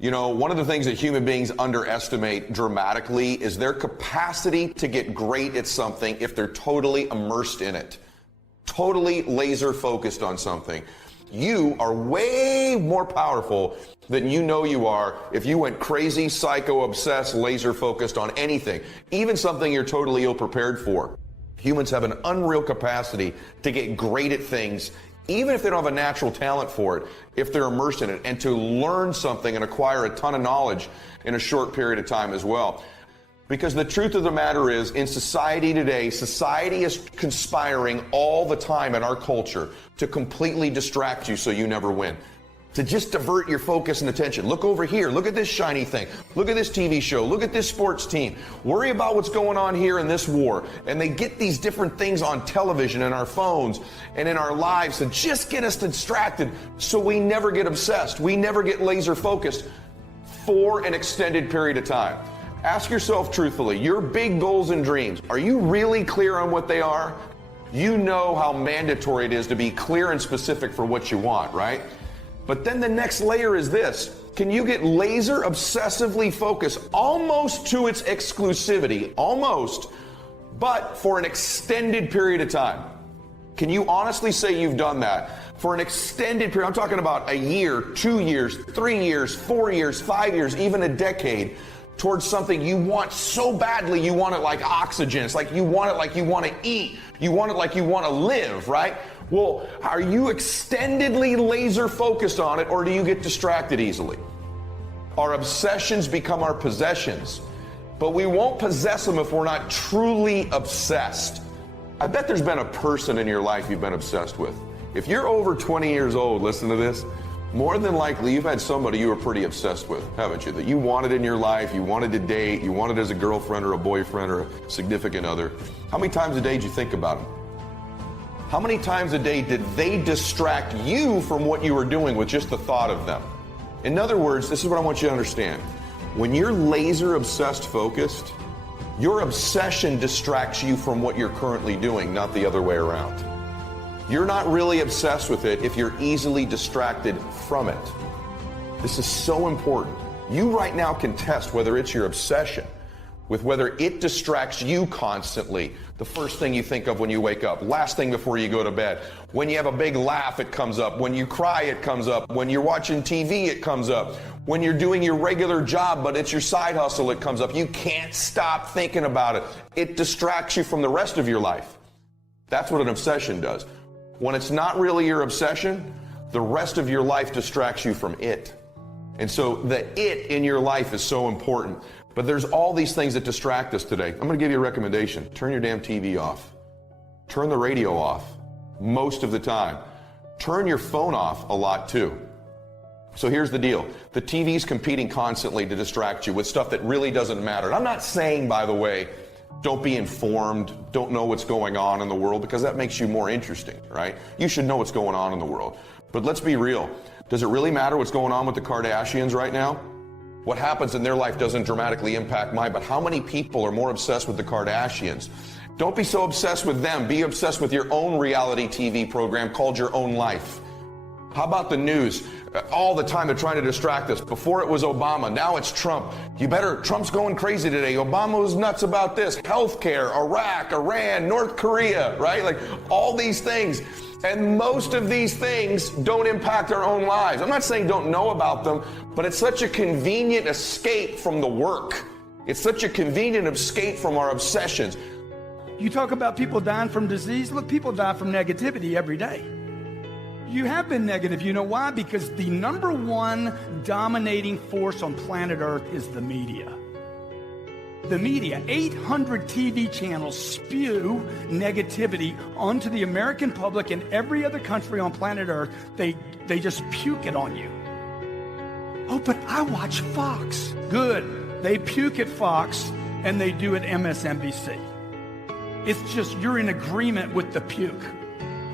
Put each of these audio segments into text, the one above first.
You know, one of the things that human beings underestimate dramatically is their capacity to get great at something if they're totally immersed in it, totally laser focused on something. You are way more powerful than you know you are if you went crazy, psycho, obsessed, laser focused on anything, even something you're totally ill prepared for. Humans have an unreal capacity to get great at things, even if they don't have a natural talent for it, if they're immersed in it, and to learn something and acquire a ton of knowledge in a short period of time as well. Because the truth of the matter is, in society today, society is conspiring all the time in our culture to completely distract you so you never win. To just divert your focus and attention. Look over here. Look at this shiny thing. Look at this TV show. Look at this sports team. Worry about what's going on here in this war. And they get these different things on television and our phones and in our lives to just get us distracted so we never get obsessed. We never get laser focused for an extended period of time. Ask yourself truthfully, your big goals and dreams, are you really clear on what they are? You know how mandatory it is to be clear and specific for what you want, right? But then the next layer is this. Can you get laser obsessively focused almost to its exclusivity, almost, but for an extended period of time? Can you honestly say you've done that for an extended period? I'm talking about a year, 2 years, 3 years, 4 years, 5 years, even a decade, towards something you want so badly. You want it like oxygen. It's like you want it like you want to eat. You want it like you want to live, right? Well, are you extendedly laser focused on it, or do you get distracted easily? Our obsessions become our possessions, but we won't possess them if we're not truly obsessed. I bet there's been a person in your life you've been obsessed with. If you're over 20 years old, listen to this, more than likely you've had somebody you were pretty obsessed with, haven't you? That you wanted in your life, you wanted to date, you wanted as a girlfriend or a boyfriend or a significant other. How many times a day did you think about them? How many times a day did they distract you from what you were doing with just the thought of them? In other words, this is what I want you to understand. When you're laser obsessed focused, your obsession distracts you from what you're currently doing, not the other way around. You're not really obsessed with it if you're easily distracted from it. This is so important. You right now can test whether it's your obsession with whether it distracts you constantly. The first thing you think of when you wake up, last thing before you go to bed. When you have a big laugh, it comes up. When you cry, it comes up. When you're watching TV, it comes up. When you're doing your regular job, but it's your side hustle, it comes up. You can't stop thinking about it. It distracts you from the rest of your life. That's what an obsession does. When it's not really your obsession, the rest of your life distracts you from it. And so the it in your life is so important. But there's all these things that distract us today. I'm going to give you a recommendation. Turn your damn TV off. Turn the radio off most of the time. Turn your phone off a lot too. So here's the deal. The TV's competing constantly to distract you with stuff that really doesn't matter. And I'm not saying, by the way, don't be informed, don't know what's going on in the world, because that makes you more interesting, right? You should know what's going on in the world. But let's be real. Does it really matter what's going on with the Kardashians right now? What happens in their life doesn't dramatically impact mine, but how many people are more obsessed with the Kardashians? Don't be so obsessed with them. Be obsessed with your own reality TV program called Your Own Life. How about the news? All the time they're trying to distract us. Before it was Obama, now it's Trump. Trump's going crazy today. Obama was nuts about this. Healthcare, Iraq, Iran, North Korea, right? Like all these things. And most of these things don't impact our own lives. I'm not saying don't know about them, but it's such a convenient escape from the work. It's such a convenient escape from our obsessions. You talk about people dying from disease. Look, people die from negativity every day. You have been negative. You know why? Because the number one dominating force on planet Earth is the media. The media, 800 TV channels spew negativity onto the American public and every other country on planet Earth. They just puke it on you. Oh, but I watch Fox. Good. They puke at Fox and they do at MSNBC. It's just you're in agreement with the puke.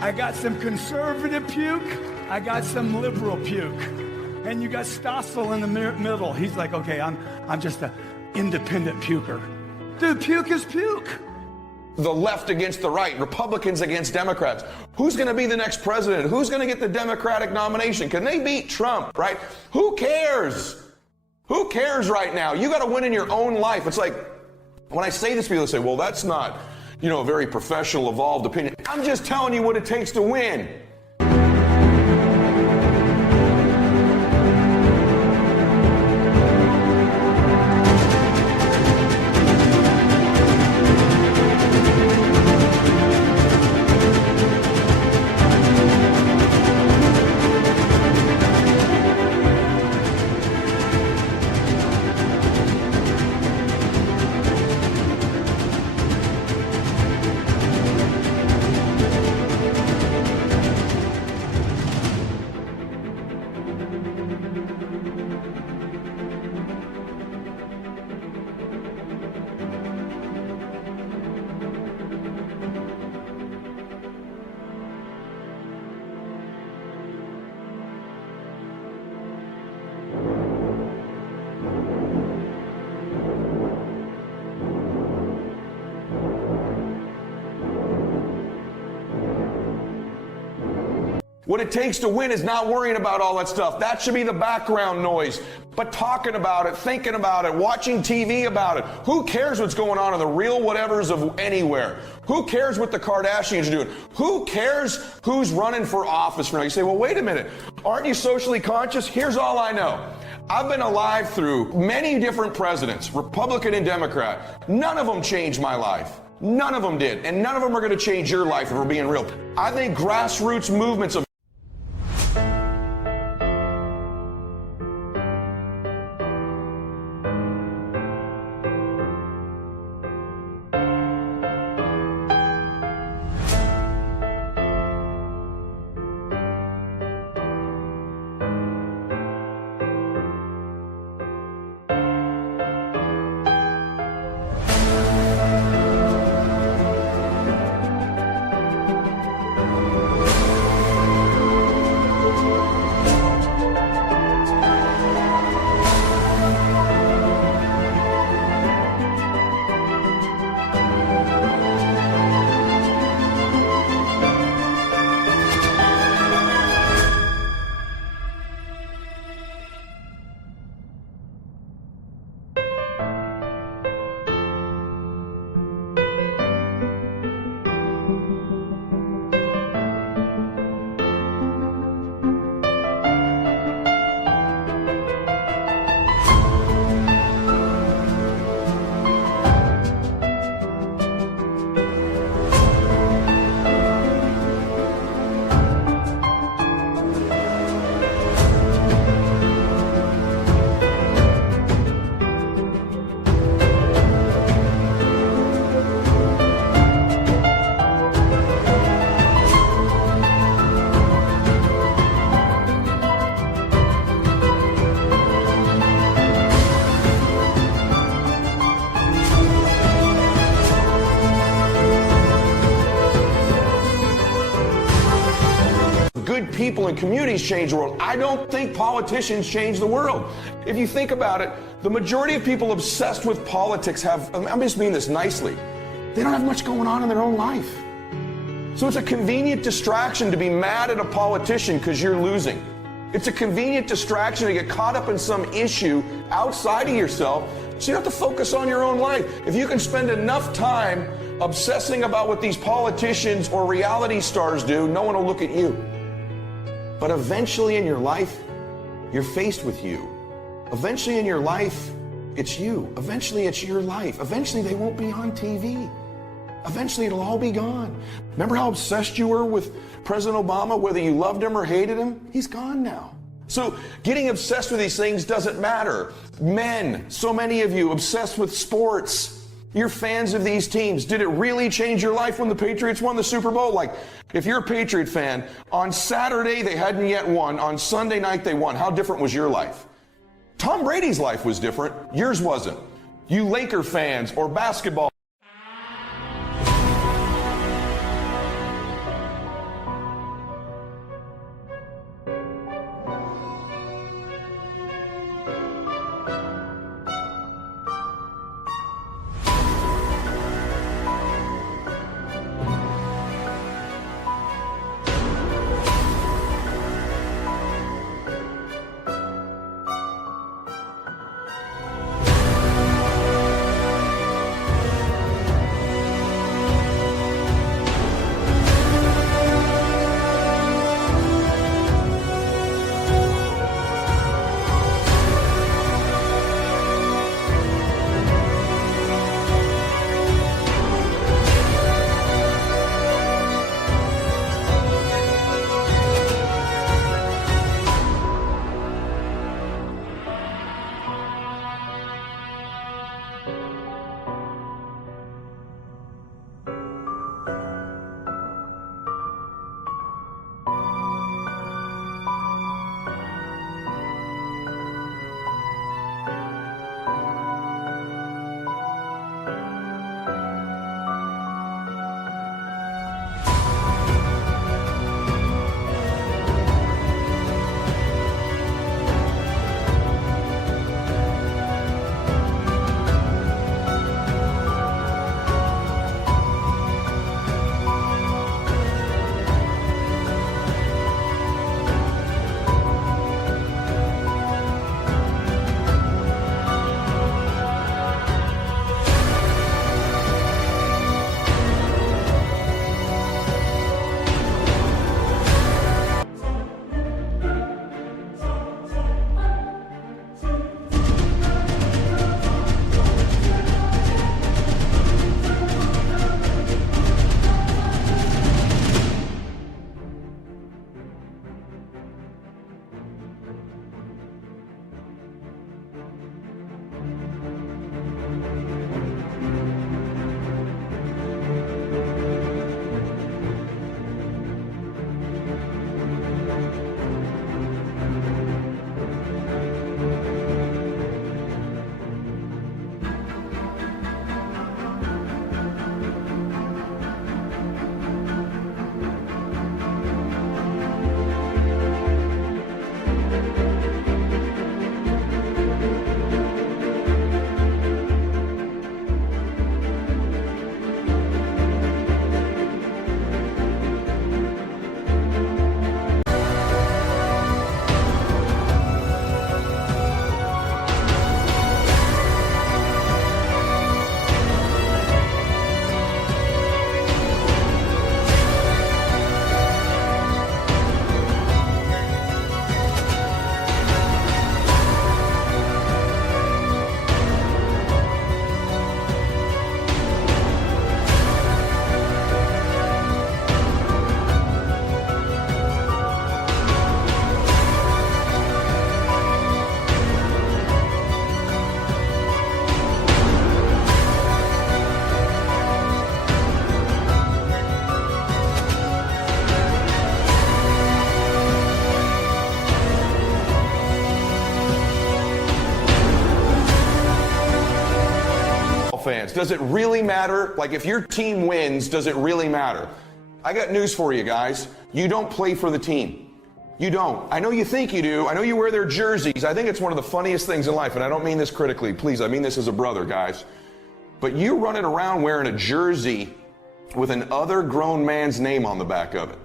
I got some conservative puke. I got some liberal puke. And you got Stossel in the middle. He's like, okay, I'm just a independent puker. Dude, puke is puke. The left against the right, Republicans against Democrats. Who's going to be the next president? Who's going to get the Democratic nomination? Can they beat Trump, right? Who cares? Who cares right now? You got to win in your own life. It's like, when I say this, people say, well, that's not, a very professional, evolved opinion. I'm just telling you what it takes to win. What it takes to win is not worrying about all that stuff. That should be the background noise. But talking about it, thinking about it, watching TV about it. Who cares what's going on in the real whatevers of anywhere? Who cares what the Kardashians are doing? Who cares who's running for office now? You say, well, wait a minute. Aren't you socially conscious? Here's all I know. I've been alive through many different presidents, Republican and Democrat. None of them changed my life. None of them did. And none of them are going to change your life if we're being real. I think grassroots movements of good people and communities change the world. I don't think politicians change the world. If you think about it, the majority of people obsessed with politics have, I'm just meaning this nicely, they don't have much going on in their own life. So it's a convenient distraction to be mad at a politician because you're losing. It's a convenient distraction to get caught up in some issue outside of yourself, so you don't have to focus on your own life. If you can spend enough time obsessing about what these politicians or reality stars do, no one will look at you. But eventually in your life, you're faced with you. Eventually in your life, it's you. Eventually it's your life. Eventually they won't be on TV. Eventually it'll all be gone. Remember how obsessed you were with President Obama, whether you loved him or hated him? He's gone now. So getting obsessed with these things doesn't matter. Men, so many of you obsessed with sports. You're fans of these teams. Did it really change your life when the Patriots won the Super Bowl? Like, if you're a Patriot fan, on Saturday they hadn't yet won. On Sunday night they won. How different was your life? Tom Brady's life was different. Yours wasn't. You Laker fans or basketball. fans, does it really matter? Like, if your team wins, does it really matter? I got news for you guys. You don't play for the team. You don't. I know you think you do. I know you wear their jerseys. I think it's one of the funniest things in life, and I don't mean this critically. Please, I mean this as a brother, guys. But you running around wearing a jersey with an other grown man's name on the back of it.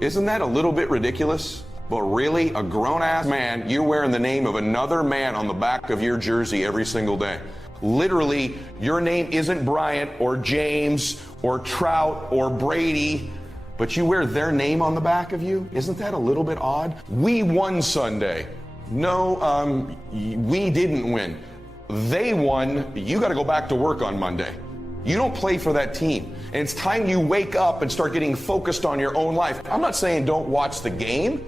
Isn't that a little bit ridiculous? But really, a grown-ass man, you're wearing the name of another man on the back of your jersey every single day. Literally, your name isn't Bryant or James or Trout or Brady, but you wear their name on the back of you? Isn't that a little bit odd? We won Sunday. No, we didn't win. They won. You got to go back to work on Monday. You don't play for that team. And it's time you wake up and start getting focused on your own life. I'm not saying don't watch the game,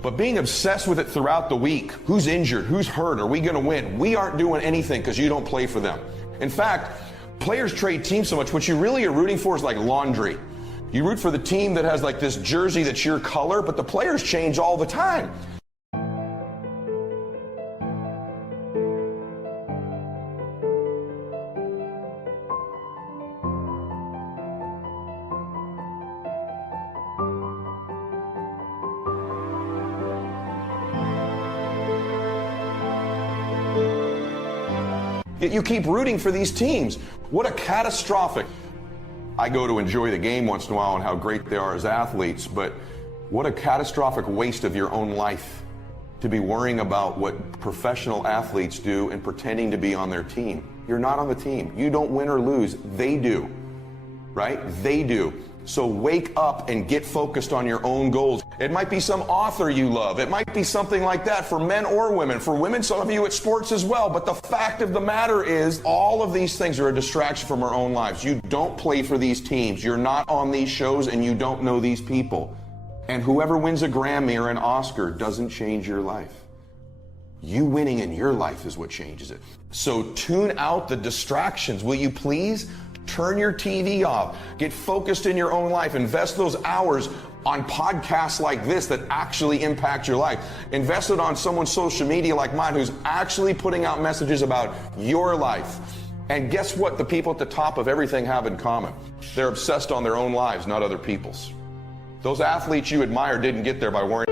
but being obsessed with it throughout the week. Who's injured? Who's hurt? Are we going to win? We aren't doing anything because you don't play for them. In fact, players trade teams so much. What you really are rooting for is like laundry. You root for the team that has like this jersey that's your color, but the players change all the time. Yet you keep rooting for these teams. What a catastrophic. I go to enjoy the game once in a while and how great they are as athletes, but what a catastrophic waste of your own life to be worrying about what professional athletes do and pretending to be on their team. You're not on the team. You don't win or lose. They do, right? They do. So wake up and get focused on your own goals. It might be some author you love. It might be something like that for men or women. For women, some of you, it's sports as well. But the fact of the matter is, all of these things are a distraction from our own lives. You don't play for these teams. You're not on these shows, and you don't know these people. And whoever wins a Grammy or an Oscar doesn't change your life. You winning in your life is what changes it. So tune out the distractions, will you please? Turn your TV off. Get focused in your own life. Invest those hours on podcasts like this that actually impact your life. Invest it on someone's social media like mine who's actually putting out messages about your life. And guess what the people at the top of everything have in common? They're obsessed on their own lives, not other people's. Those athletes you admire didn't get there by worrying.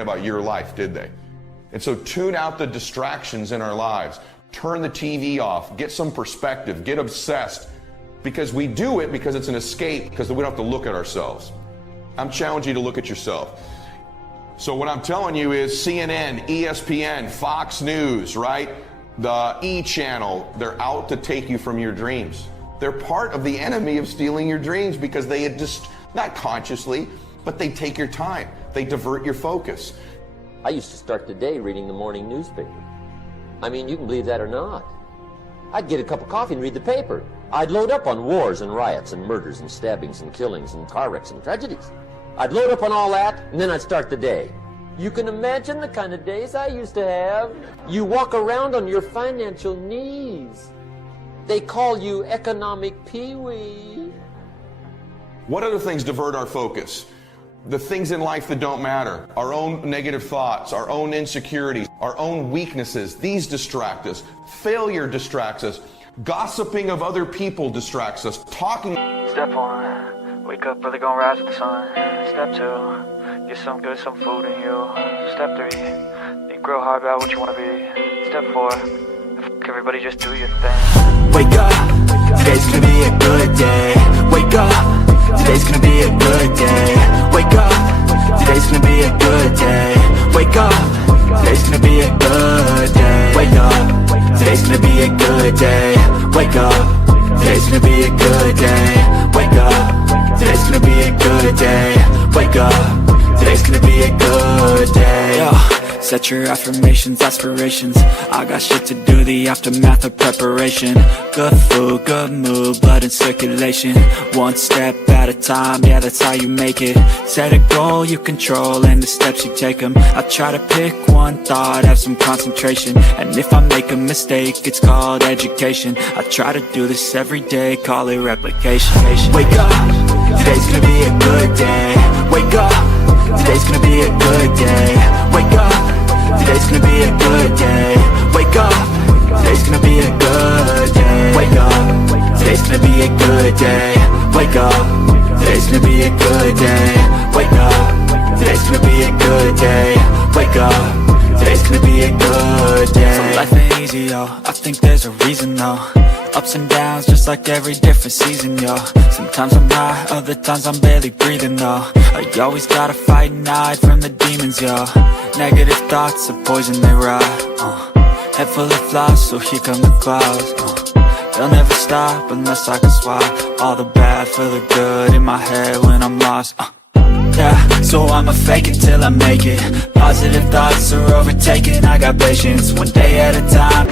about your life, did they? And so tune out the distractions in our lives. Turn the TV off. Get some perspective. Get obsessed. Because we do it because it's an escape, because we don't have to look at ourselves. I'm challenging you to look at yourself. So what I'm telling you is CNN, ESPN, Fox News, right? The E channel, they're out to take you from your dreams. They're part of the enemy of stealing your dreams because they had just, not consciously, but they take your time. They divert your focus. I used to start the day reading the morning newspaper. I mean, you can believe that or not. I'd get a cup of coffee and read the paper. I'd load up on wars and riots and murders and stabbings and killings and car wrecks and tragedies. I'd load up on all that, and then I'd start the day. You can imagine the kind of days I used to have. You walk around on your financial knees. They call you economic peewee. What other things divert our focus? The things in life that don't matter, our own negative thoughts, our own insecurities, our own weaknesses, these distract us. Failure distracts us. Gossiping of other people distracts us. Talking. Step 1, wake up early, gonna rise with the sun. Step 2, get some food in you. Step 3, think real hard about what you wanna be. Step 4, everybody just do your thing. Wake up, today's gonna be a good day. Wake up, today's gonna be a good day. Wake up, today's gonna be a good day. Wake up, today's gonna be a good day. Wake up, today's gonna be a good day. Wake up, today's gonna be a good day. Wake up, today's gonna be a good day. Wake up, today's gonna be a good day. Yo, set your affirmations, aspirations. I got shit to do, the aftermath of preparation. Good food, good mood, blood in circulation. One step at a time, yeah, that's how you make it. Set a goal you control and the steps you take them. I try to pick one thought, have some concentration. And if I make a mistake, it's called education. I try to do this every day, call it replication. Wake up, today's gonna be a good day. Wake up, today's gonna be a good day. Wake up, today's gonna be a good day. Wake up, today's gonna be a good day. Wake up, today's gonna be a good day. Wake up, today's gonna be a good day. Wake up, today's gonna be a good day. Wake up, today's gonna be a good day. So life ain't easy, yo, I think there's a reason though. Ups and downs, just like every different season, yo. Sometimes I'm high, other times I'm barely breathing, though. I always gotta fight and hide from the demons, yo. Negative thoughts are poison, they rot. Head full of flies, so here come the clouds. They'll never stop unless I can swap all the bad for the good in my head when I'm lost. Yeah, so I'ma fake it till I make it. Positive thoughts are overtaken, I got patience, one day at a time.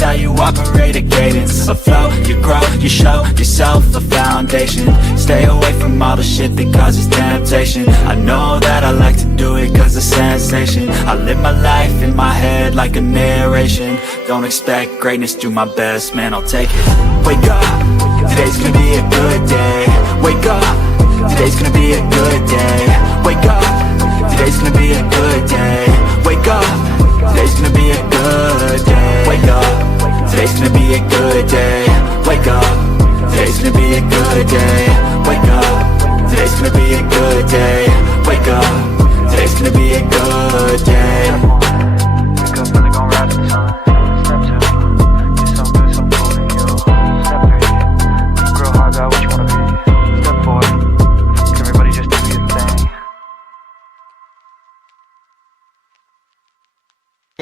How you operate a cadence, a flow, you grow, you show yourself a foundation. Stay away from all the shit that causes temptation. I know that I like to do it cause it's sensation. I live my life in my head like a narration. Don't expect greatness, do my best, man, I'll take it. Wake up, today's gonna be a good day. Wake up, today's gonna be a good day. Wake up, today's gonna be a good day. Wake up, today's gonna be a good day. Wake up, today's gonna be a good day. Wake up, today's gonna be a good day. Wake up, today's gonna be a good day. Wake up, today's gonna be a good day. Wake up early, gonna rise with the sun. Step 2, get some food in you. Step 3, think real hard about what you wanna be. Step 4, everybody just do your thing.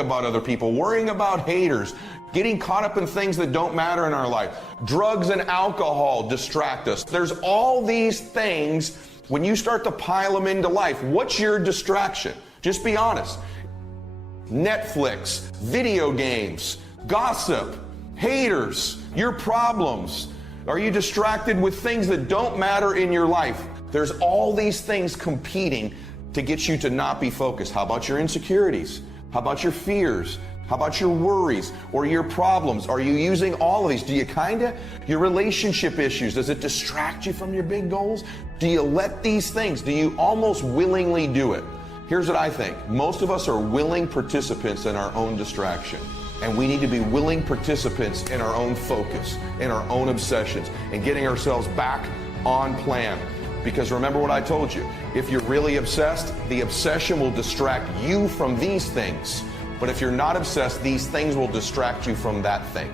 about other people, worrying about haters, getting caught up in things that don't matter in our life. Drugs and alcohol distract us. There's all these things. When you start to pile them into life, what's your distraction? Just be honest. Netflix, video games, gossip, haters, your problems. Are you distracted with things that don't matter in your life? There's all these things competing to get you to not be focused. How about your insecurities? How about your fears? How about your worries or your problems? Are you using all of these? Do you your relationship issues, does it distract you from your big goals? Do you let these things, do you almost willingly do it? Here's what I think. Most of us are willing participants in our own distraction. And we need to be willing participants in our own focus, in our own obsessions, and getting ourselves back on plan. Because remember what I told you, if you're really obsessed, the obsession will distract you from these things. But if you're not obsessed, these things will distract you from that thing.